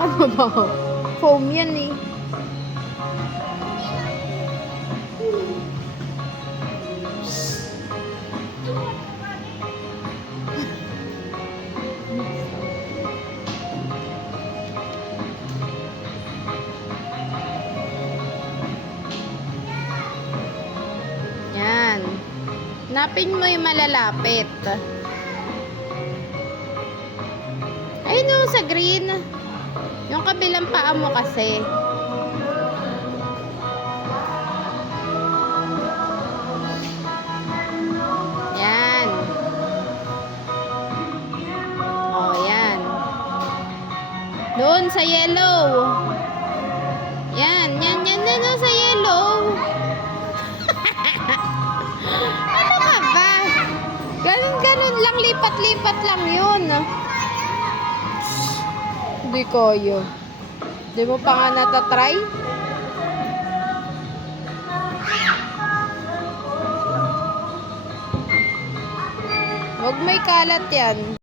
Ano ba? Foam yan eh. Yan. Napin mo yung malalapit. Ayun o, sa green. Yung kabilang paa mo kasi. Yan. O, yan. Doon sa yellow. Yan, yan, yan, yan, yan sa yellow. Ano ka ba? Ganun lang, lipat-lipat lang yun. Hindi kaya. Hindi mo pa nga natatry? Huwag may kalat yan.